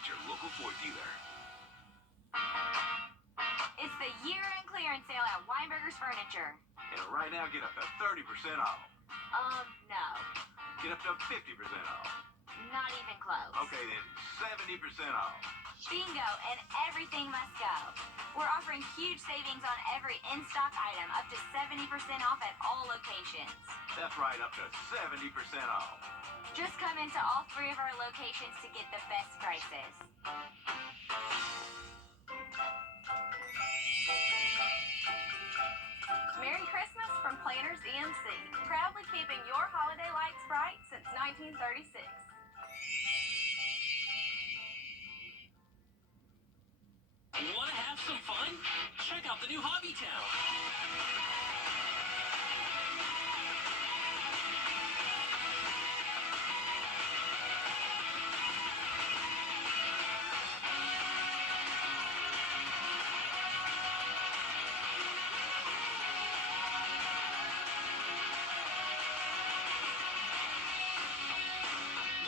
at your local Ford dealer. It's the year-end clearance sale at Weinberger's Furniture. And right now, get up to 30% off. No. Get up to 50% off. Not even close. Okay, then 70% off. Bingo, and everything must go. We're offering huge savings on every in-stock item, up to 70% off at all locations. That's right, up to 70% off. Just come into all 3 of our locations to get the best prices. Merry Christmas from Planners EMC, proudly keeping your holiday lights bright since 1936. Want to have some fun? Check out the new Hobby Town.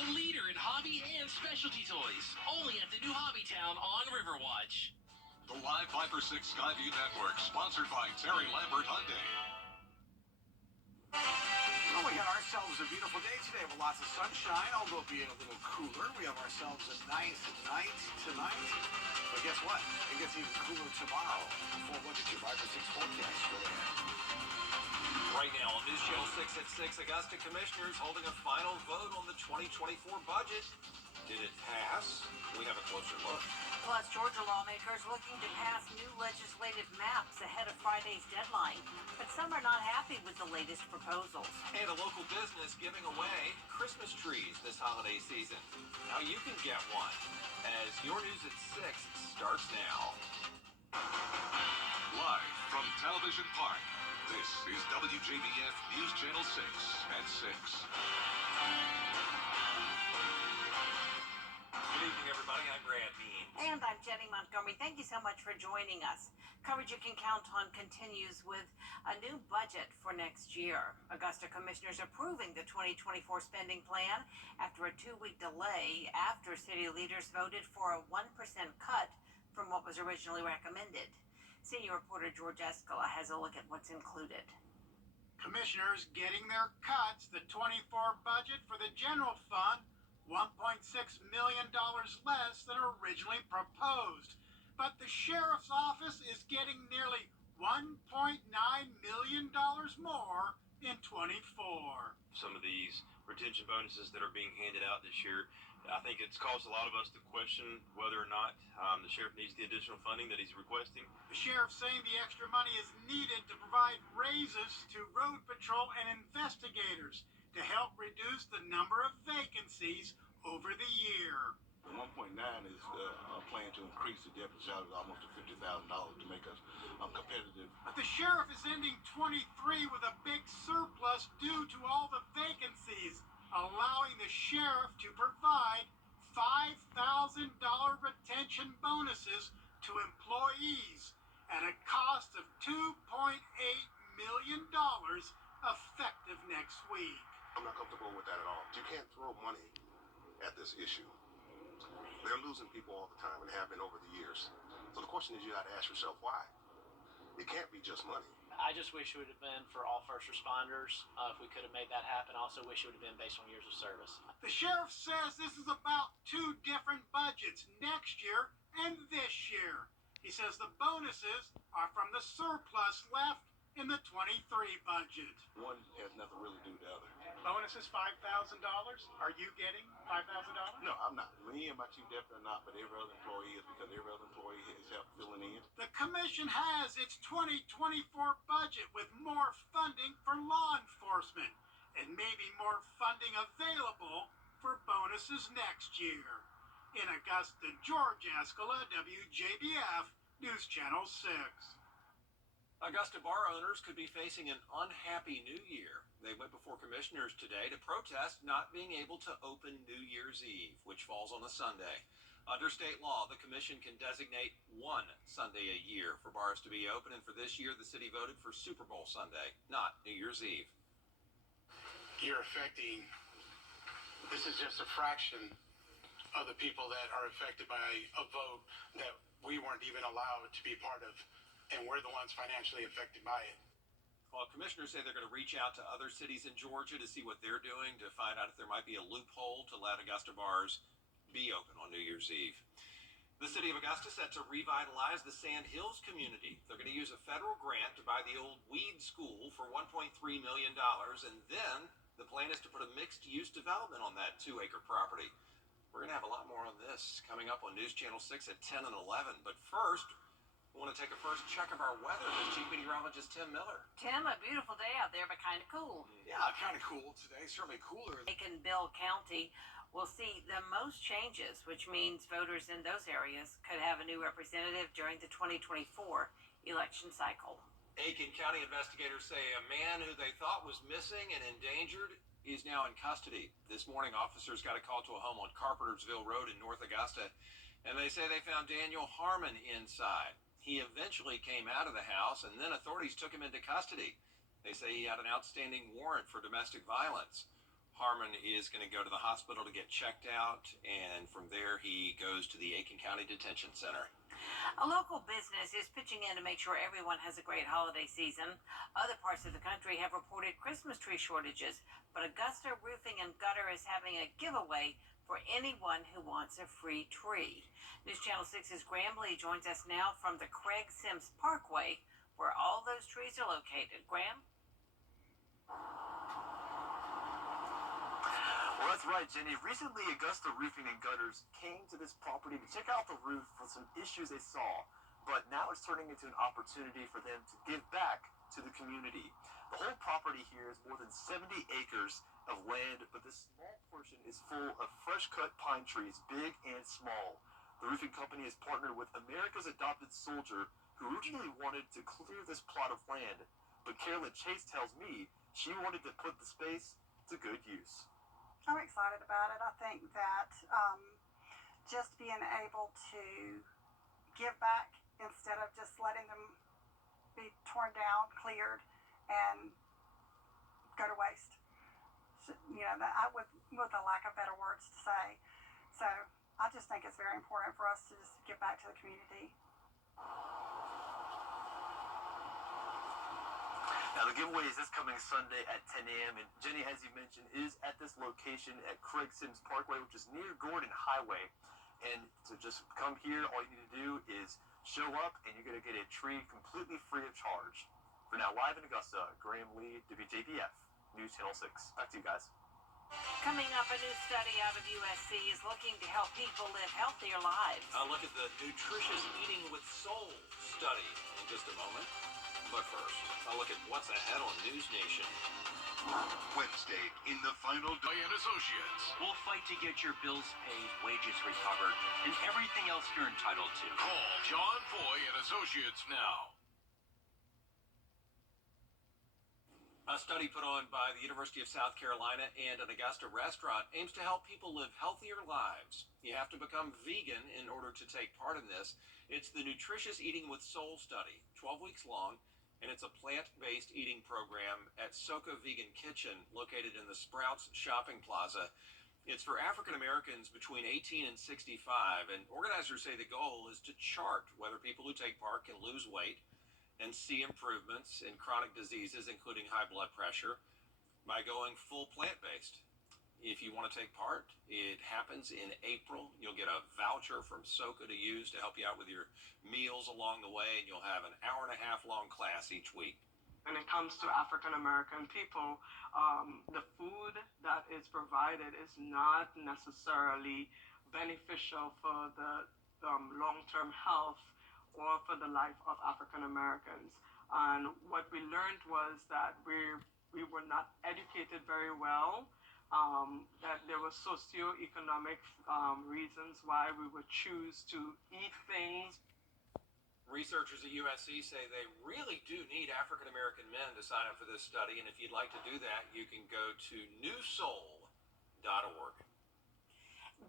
The leader in hobby and specialty toys, only at the new Hobby Town on Riverwatch. The Live 5 for 6 Skyview Network, sponsored by Terry Lambert Hyundai. Well, we had ourselves a beautiful day today with lots of sunshine, although being a little cooler. We have ourselves a nice night tonight. But guess what? It gets even cooler tomorrow. Full WJBF 5 for 6 forecast for there. Right now on News Channel 6 at 6, Augusta Commissioners holding a final vote on the 2024 budget. Did it pass? We have a closer look. Plus, Georgia lawmakers looking to pass new legislative maps ahead of Friday's deadline. But some are not happy with the latest proposals. And a local business giving away Christmas trees this holiday season. Now you can get one. As your News at 6 starts now. Live from Television Park, this is WJBF News Channel 6 at 6. Good evening, everybody. I'm Brad Bean. And I'm Jenny Montgomery. Thank you so much for joining us. Coverage you can count on continues with a new budget for next year. Augusta Commissioners approving the 2024 spending plan after a 2-week delay after city leaders voted for a 1% cut from what was originally recommended. Senior reporter George Escala has a look at what's included. Commissioners getting their cuts. The 24 budget for the general fund, $1.6 million less than originally proposed. But the sheriff's office is getting nearly $1.9 million more in 24. Some of these retention bonuses that are being handed out this year, I think it's caused a lot of us to question whether or not the sheriff needs the additional funding that he's requesting. The sheriff saying the extra money is needed to provide raises to road patrol and investigators to help reduce the number of vacancies over the year. The 1.9 is a plan to increase the deputy salary almost to $50,000 to make us competitive. But the sheriff is ending 23 with a big surplus due to all the vacancies, allowing the sheriff to provide $5,000 retention bonuses to employees at a cost of $2.8 million effective next week. I'm not comfortable with that at all. You can't throw money at this issue. They're losing people all the time and have been over the years. So the question is, you got to ask yourself why. It can't be just money. I just wish it would have been for all first responders. If we could have made that happen, I also wish it would have been based on years of service. The sheriff says this is about 2 different budgets, next year and this year. He says the bonuses are from the surplus left in the 23 budget. One has nothing really to do with the other. Bonuses $5,000. Are you getting $5,000? No, I'm not. Me and my chief deputy are not, but every other employee is, because every other employee has helped filling in. The commission has its 2024 budget with more funding for law enforcement and maybe more funding available for bonuses next year. In Augusta, George Escala, WJBF News Channel 6. Augusta bar owners could be facing an unhappy new year. They went before commissioners today to protest not being able to open New Year's Eve, which falls on a Sunday. Under state law, the commission can designate one Sunday a year for bars to be open, and for this year, the city voted for Super Bowl Sunday, not New Year's Eve. You're affecting, this is just a fraction of the people that are affected by a vote that we weren't even allowed to be part of, and we're the ones financially affected by it. Well, commissioners say they're going to reach out to other cities in Georgia to see what they're doing to find out if there might be a loophole to let Augusta bars be open on New Year's Eve. The city of Augusta set to revitalize the Sand Hills community. They're going to use a federal grant to buy the old Weed School for $1.3 million, and then the plan is to put a mixed-use development on that 2-acre property. We're going to have a lot more on this coming up on News Channel 6 at 10 and 11. But first, we want to take a first check of our weather with Chief Meteorologist Tim Miller. Tim, a beautiful day out there, but kind of cool. Yeah, kind of cool today. Certainly cooler. In Bill County, we'll see the most changes, which means voters in those areas could have a new representative during the 2024 election cycle. Aiken County investigators say a man who they thought was missing and endangered is now in custody. This morning, officers got a call to a home on Carpentersville Road in North Augusta, and they say they found Daniel Harmon inside. He eventually came out of the house, and then authorities took him into custody. They say he had an outstanding warrant for domestic violence. Harmon is going to go to the hospital to get checked out, and from there he goes to the Aiken County Detention Center. A local business is pitching in to make sure everyone has a great holiday season. Other parts of the country have reported Christmas tree shortages, but Augusta Roofing and Gutter is having a giveaway for anyone who wants a free tree. News Channel 6's Graham Lee joins us now from the Craig Sims Parkway, where all those trees are located. Graham? Well, that's right, Jenny. Recently, Augusta Roofing and Gutters came to this property to check out the roof for some issues they saw, but now it's turning into an opportunity for them to give back to the community. The whole property here is more than 70 acres of land, but this small portion is full of fresh-cut pine trees, big and small. The roofing company has partnered with America's Adopted Soldier, who originally wanted to clear this plot of land, but Carolyn Chase tells me she wanted to put the space to good use. I'm excited about it. I think that just being able to give back instead of just letting them be torn down, cleared, and go to waste. You know, that I would, with a lack of better words to say. So I just think it's very important for us to just give back to the community. Now, the giveaway is this coming Sunday at 10 a.m. And Jenny, as you mentioned, is at this location at Craig Sims Parkway, which is near Gordon Highway. And to just come here, all you need to do is show up, and you're going to get a tree completely free of charge. For now, live in Augusta, Graham Lee, WJBF, News Channel 6. Back to you guys. Coming up, a new study out of USC is looking to help people live healthier lives. A look at the Nutritious Eating with Soul study in just a moment. But first, a look at what's ahead on News Nation. Wednesday, in the final day and Associates. We'll fight to get your bills paid, wages recovered, and everything else you're entitled to. Call John Foy and Associates now. A study put on by the University of South Carolina and an Augusta restaurant aims to help people live healthier lives. You have to become vegan in order to take part in this. It's the Nutritious Eating with Soul study, 12 weeks long, and it's a plant-based eating program at Soka Vegan Kitchen, located in the Sprouts Shopping Plaza. It's for African Americans between 18 and 65, and organizers say the goal is to chart whether people who take part can lose weight and see improvements in chronic diseases, including high blood pressure, by going full plant-based. If you want to take part, it happens in April. You'll get a voucher from Soka to use to help you out with your meals along the way, and you'll have an hour-and-a-half-long class each week. When it comes to African American people, the food that is provided is not necessarily beneficial for the long-term health or for the life of African Americans. And what we learned was that we were not educated very well, that there were socioeconomic reasons why we would choose to eat things. Researchers at USC say they really do need African American men to sign up for this study, and if you'd like to do that, you can go to newsoul.org.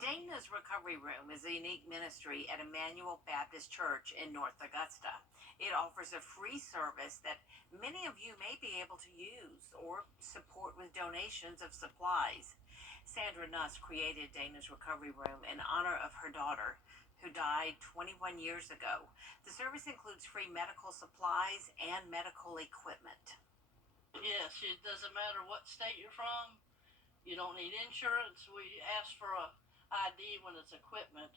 Dana's Recovery Room is a unique ministry at Emmanuel Baptist Church in North Augusta. It offers a free service that many of you may be able to use or support with donations of supplies. Sandra Nuss created Dana's Recovery Room in honor of her daughter, who died 21 years ago. The service includes free medical supplies and medical equipment. Yes, it doesn't matter what state you're from. You don't need insurance. We ask for a ID when it's equipment.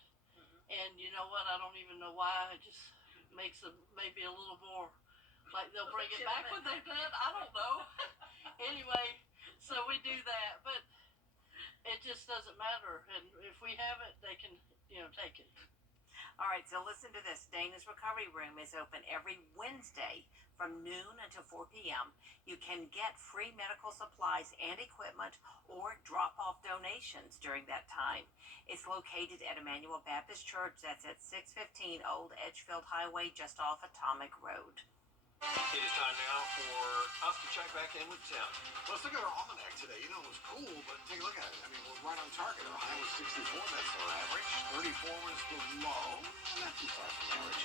And you know what? I don't even know why. It just makes them maybe a little more like they'll bring it back when they've done. I don't know. Anyway, so we do that, but it just doesn't matter. And if we have it, they can, take it. All right, so listen to this. Dana's Recovery Room is open every Wednesday from noon until 4 p.m. You can get free medical supplies and equipment or drop off donations during that time. It's located at Emmanuel Baptist Church. That's at 615 Old Edgefield Highway, just off Atomic Road. It is time now for us to check back in with Tim. Let's look at our almanac today. You know, it was cool, but take a look at it. I mean, we're right on target. Our high was 64. That's our average. 34 was the low. Not too far from average.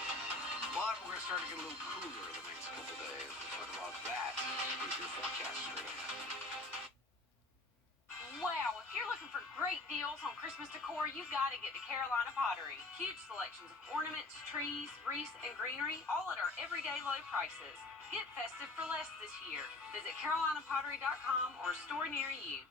But we're going to start to get a little cooler the next couple days. We'll talk about that with your forecast straight ahead. Wow, if you're looking for great deals on Christmas decor, you got to get to Carolina Pottery. Huge selections of ornaments, trees, wreaths, and greenery, all at our everyday low prices. Get festive for less this year. Visit carolinapottery.com or a store near you.